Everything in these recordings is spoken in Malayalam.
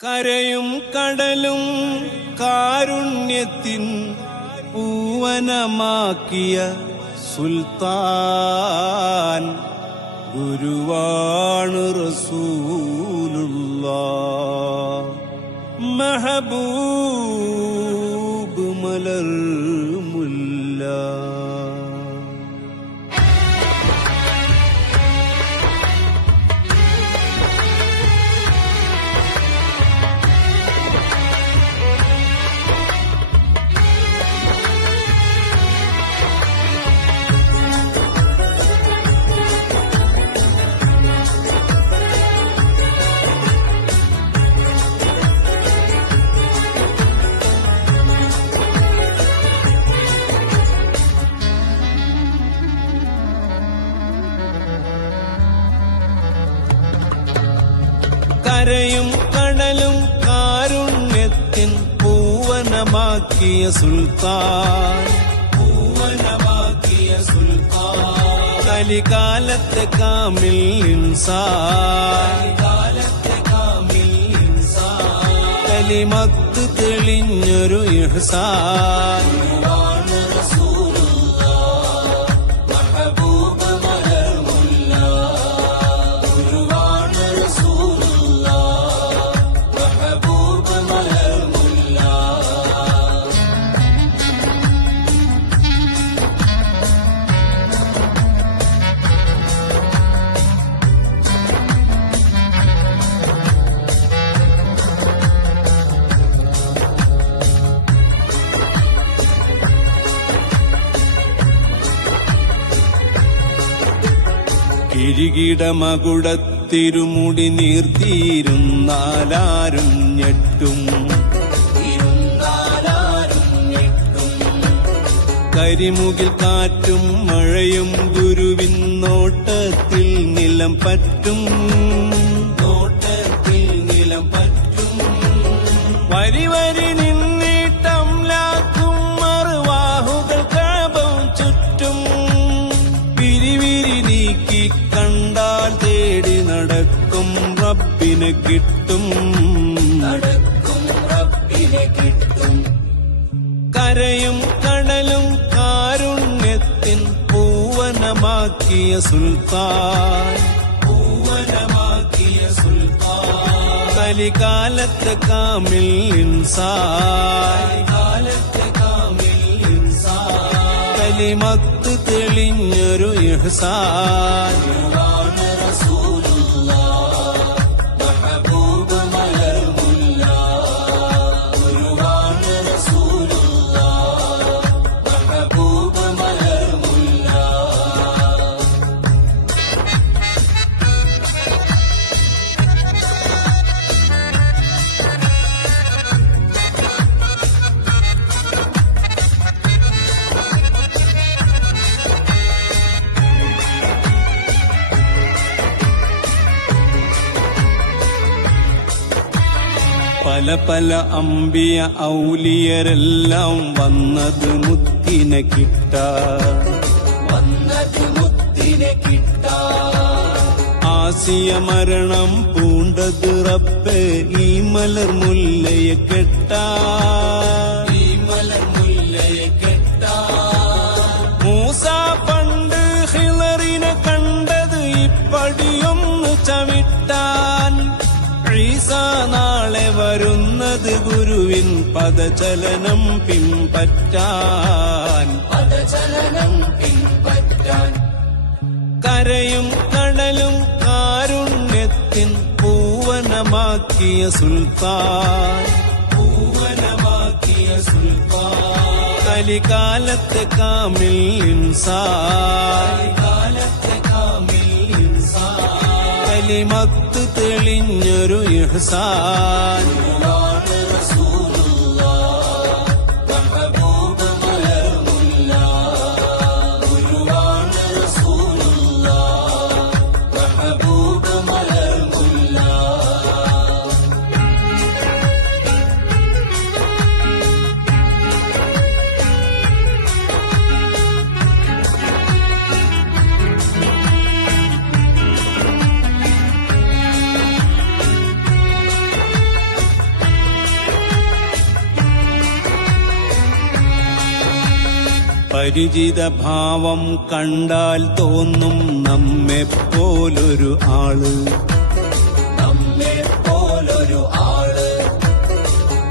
കരയും കടലും കാരുണ്യത്തിൻ പൂവനമാക്കിയ സുൽത്താൻ ഗുരുവാണ് റസൂലുള്ളാഹ്. മെഹബൂബ് മലർമുല്ല. കരയും കടലും കാരുണ്യത്തിൻ പൂവനമാക്കിയ സുൽത്താൻ, പൂവനമാക്കിയ സുൽത്താൻ. കലികാലത്തെ കാമിൽ ഇൻസാൻ, കാലത്തെ കാമിൽ ഇൻസാൻ. കലിമത്ത് തെളിഞ്ഞൊരു ഇഹ്സാൻ. കിരീടമകുടത്തിരുമുടി നീർത്തിയിരുന്നാലാരും ഞെട്ടും, കരിമുകിൽ കാറ്റും മഴയും ഗുരുവിൻ നോട്ടത്തിൽ നിലം പറ്റും, നോട്ടത്തിൽ നിലം പറ്റും. വരി വരി നിന്നിട്ടം ലാക്കും മറുവാഹുകൾ കാബം ചുറ്റും. പിരിവിരി നീക്കി കണ്ടാൽ തേടി നടക്കും റബ്ബിനെ കിട്ടും, നടക്കും റബ്ബിനെ കിട്ടും. കരയും കടലും കാരുണ്യത്തിൻ പൂവനമാക്കിയ സുൽത്താൻ, പൂവനമാക്കിയ സുൽത്താൻ. കലികാലത്തെ കാമിൽ ഇൻസാൻ, കാലത്തെ കാമിൽ ഇൻസാൻ. കലിമത്ത് തെളിഞ്ഞൊരു ഇഹ്സാൻ. പല പല അമ്പിയ ഔലിയരെല്ലാം വന്നത് മുത്തിനെ കിട്ടാൻ, വന്നത് മുത്തിനെ കിട്ടാൻ. ആസിയ മരണം പൂണ്ടത് റബ്ബേ ഈ മലർമുല്ലയെ കെട്ടാൻ, ഈ മലർമുല്ലയെ കെട്ടാൻ. മൂസ പണ്ട് ഹിളറിനെ കണ്ടത് ഇപ്പടിയൊന്നു ചവിട്ടാൻ. ഈസ നാളെ വരുന്നത് ഗുരുവിൻ പദചലനം പിൻപറ്റാൻ, പദചലനം പിൻപറ്റാൻ. കരയും കടലും കാരുണ്യത്തിൻ പൂവനമാക്കിയ സുൽത്താൻ, പൂവനമാക്കിയ സുൽത്താൻ. കലികാലത്തെ കാമിൽ ഇൻസാൻ, കാലത്തെ കാമിൽ ഇൻസാൻ. കലിമത്ത് തെളിഞ്ഞൊരു ഇഹ്സാൻ. പരിചിത ഭാവം കണ്ടാൽ തോന്നും നമ്മെപ്പോലൊരു ആള്, നമ്മെപ്പോലൊരു ആള്.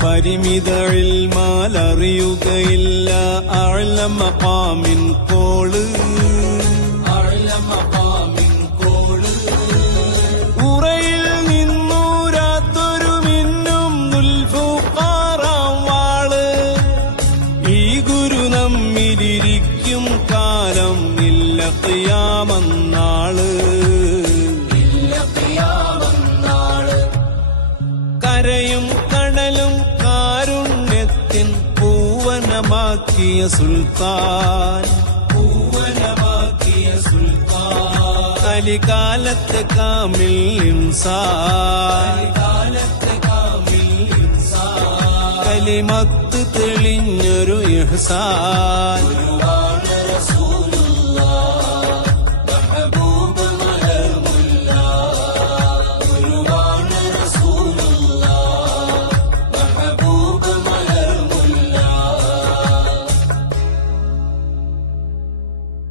പരിമിത ഇൽമാലറിയുകയില്ല അഅ്ല മഖാമിൻ കോള്, അഅ്ല മഖാമിൻ കോള്. ഉറയിൽ നിന്നൂരാത്തൊരു മിന്നും ദുൽഫുഖാറാം വാള്. ഈ ഗുരു നമ്മിലിരിക്കും കാലം ഇല്ല ഖിയാമന്നാള്, ഇല്ല ഖിയാമന്നാള്. കരയും കടലും കാരുണ്യത്തിൻ പൂവനമാക്കിയ സുൽത്താൻ, പൂവനമാക്കിയ സുൽത്താൻ. കലികാലത്തെ കാമിൽ ഇൻസാൻ, കലികാലത്തെ കാമിൽ ഇൻസാൻ. കലിമത്ത് തെളിഞ്ഞൊരു ഇഹ്സാൻ.